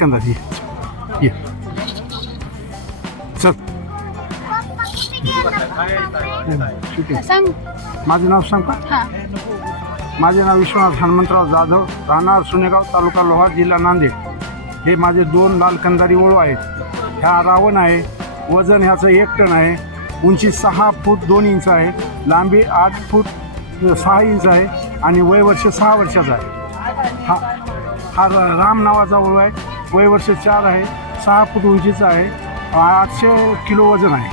कंदार ये चल माझं नाव सांग का माझे नाव विश्वनाथ हनुमंतराव जाधव राहणार सुनेगाव तालुका लोहार जिल्हा नांदेड हे माझे दोन लाल कंदारी ओळू आहेत. ह्या रावण आहे वजन ह्याचं एक टन आहे उंची सहा फूट दोन इंच आहे लांबी आठ फूट सहा इंच आहे आणि वय वर्ष सहा वर्षाचा आहे. हा हा राम नावाचा ओळू आहे. वय वर्ष चार आहे सहा फूट उंचीचा आहे आठशे किलो वजन आहे.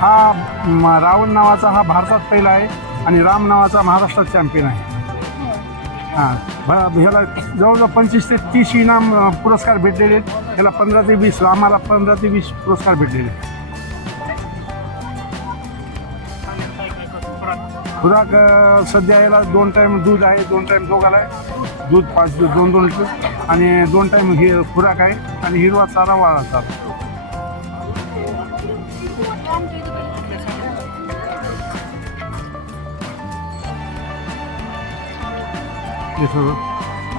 हा रावण नावाचा हा भारतात पहिला आहे आणि राम नावाचा महाराष्ट्रात चॅम्पियन आहे. हां ह्याला जवळजवळ पंचवीस ते तीस इनाम पुरस्कार भेटलेले आहेत. ह्याला पंधरा ते वीस रामाला पंधरा ते वीस पुरस्कार भेटलेले आहेत. खुराक सध्या याला दोन टाईम दूध आहे दोन टाईम दोघाला आहे. दूध पाच दोन दोन लिटर. आणि दोन टाईम हे खुराक आहे आणि हिरवा चारा वाळा चारा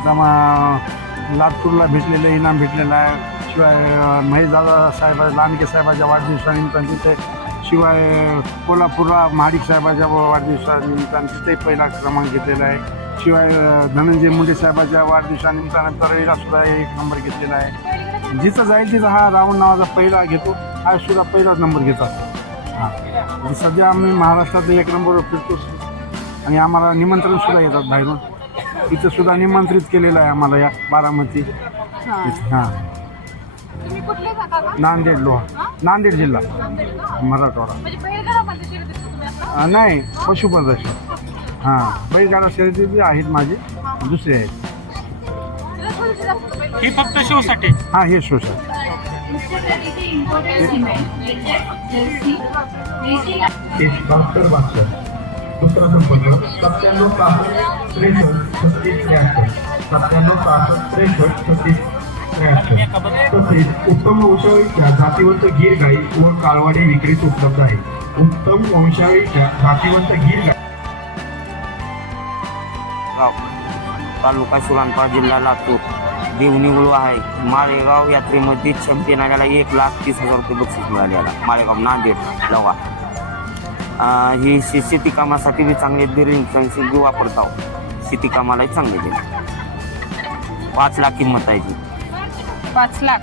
जमा लातूरला भेटलेलं इनाम भेटलेलं आहे. शिवाय अं, महेशदादा साहेब लांडके साहेबाच्या वाढदिवसानिमित्तानं तिथे शिवाय कोल्हापूरला महाडिक साहेबाच्या वाढदिवसानिमित्तानं तिथे पहिला क्रमांक घेतलेला आहे. शिवाय धनंजय मुंडे साहेबाच्या वाढदिवसानिमित्तानं परळीला सुद्धा एक नंबर घेतलेला आहे. जिथं जाईल तिथं हा रावण नावाचा पहिला घेतो. हा सुद्धा पहिलाच नंबर घेतात हां. सध्या आम्ही महाराष्ट्रात एक नंबरवर फिरतो. आणि आम्हाला निमंत्रण सुद्धा येतात बाहेरून. इथं सुद्धा निमंत्रित केलेलं आहे आम्हाला या बारामती. हा. नांदेड लोहा. नांदेड जिल्हा? मराठवाडा. म्हणजे नाही पशुप्रदर्शन हां बैलगाडा शर्यती बी आहेत माझे दुसरे आहेत. हे फक्त शोसाठी? हां हे शोषण एक बहात्तर बहात्तर दुसरा संपर्क सत्त्याण्णव सहासष्ट त्रेसष्ट छत्तीस त्र्याहत्तर. सत्त्याण्णव सहासष्ट त्रेसष्ट छत्तीस त्र्याहत्तर. तसेच उत्तम वंशावळीच्या जातीवंत गीर गाई व कालवाडी विक्रीस उपलब्ध आहे उत्तम वंशावळीच्या जातीवंत गीर गाई गाव. तालुका सुरानपाड जिल्हा लातूर. देवणी उळू आहे. माळेगाव यात्रेमध्ये चॅम्पियन आल्याला एक लाख तीस हजार रुपये बक्षीस मिळालेला माळेगाव नांदेड. लवा ही शे- शेती कामासाठी बी चांगले ड्रिलिंग बी वापरत आहोत. शेती कामालाही चांगले दिले. पाच लाख किंमत आहे ती. पाच लाख.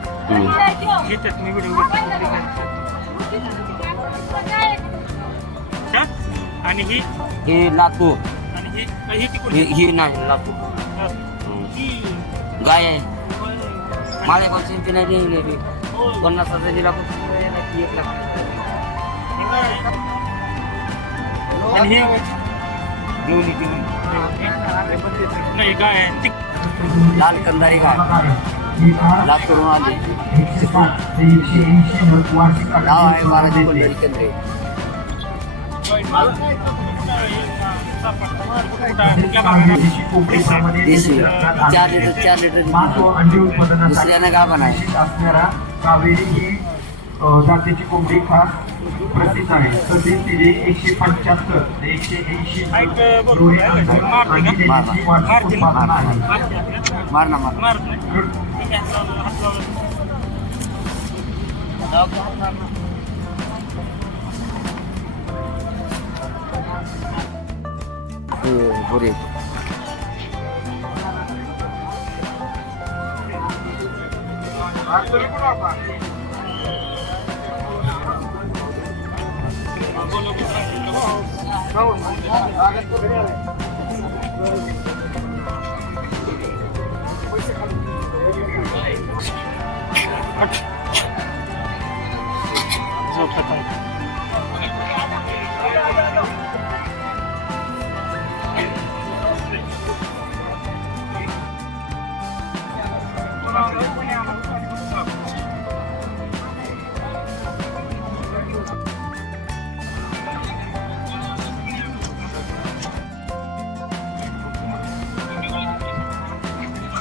आणि ही? हे लातूर. ही ही तिकडून हे ही नाही लातूर हम्म. ही गाय आहे माळेगाव चॅम्पियन आहे दिलेली. पन्नास हजार दिला पण एक लाख आणि ही देवणी देवणी नाही गाय आहे ती लाल कंदारी गाय लातूरून आली एकशे साठ ते एकशे ऐंशी नग वार्षिक नाव आहे महाराज देते. पंढरी केंद्रे कुठल्या भागात देशी चार लिटर चार लिटर दुसऱ्यानं का बनाय जातीची कोंबडी फार प्रसिद्ध आहे. तसेच तिने एकशे पंच्याहत्तर ते एकशे ऐंशी डोळे आणि देशाची वार्षिक उत्पादन आहे. मार. ना मार. मारत नाही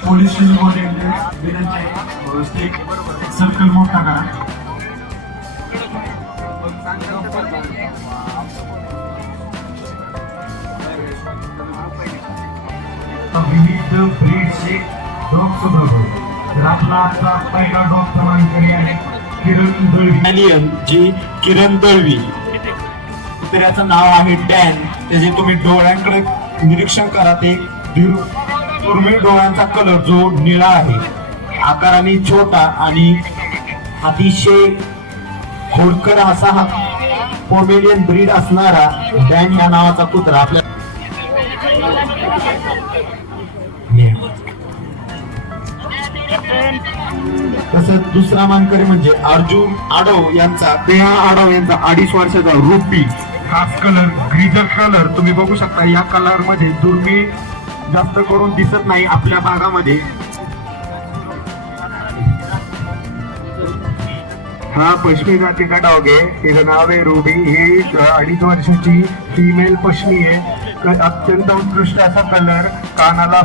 पोलीस विनंती सर्कल मोठा करा विविध ब्रीडचे डॉग आपला आता पहिला डॉग क्रमांकरी आहे. किरण दळवी. जी किरण दळवी. तर याचं नाव आहे डॅन. त्याचे तुम्ही डोळ्यांकडे निरीक्षण करा ते. दुर- दुर्मिळ डोळ्यांचा कलर जो निळा आहे आकाराने छोटा आणि अतिशय खोडकर असा हा पोमेलियन ब्रीड असणारा डॅन या नावाचा कुत्रा आपल्या तसंच दुसरा मानकरी म्हणजे अर्जुन आडव यांचा तेहा आडव यांचा अडीच वर्षाचा रुपी. खास कलर ग्रीजर कलर तुम्ही बघू शकता या कलरमध्ये दुर्मिळ जास्त करून दिसत नाही आपल्या भागामध्ये. हा पश्मी जातीचा डॉग आहे. तिचं नाव आहे रुबी. ही अडीच वर्षाची फिमेल पश्मी आहे. अत्यंत उत्कृष्ट असा कलर कानाला